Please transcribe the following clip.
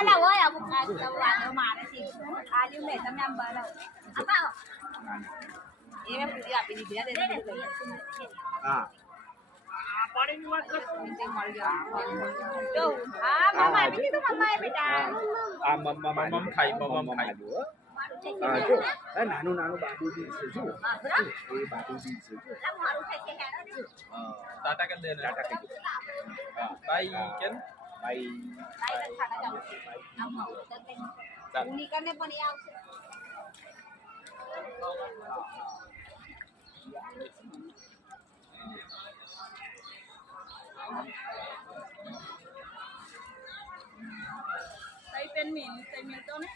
બનાવો હોય અમુક વાંધો મારે છે આલ્યું લે તમે આમ બનાવો આપાઓ એ મેં પૂરી આપી દીધી હા પાણીની વાત કરતો તે મળી ગયા જો હા મમ્મા આપી દીધું મમ્માએ બેટા આ મમ્મા ખાઈ હા જો આ નાનું બાબુજી છે જો એ બાબુજી છે જો મારું છે કે હેડો ને ટાટા કર દે ટાટા કહી દો હા બાય કેમ બાય બાય ખાડા જાવ આમ ચાલ નીકળને પણ એ આવશે Tay pen min to ne.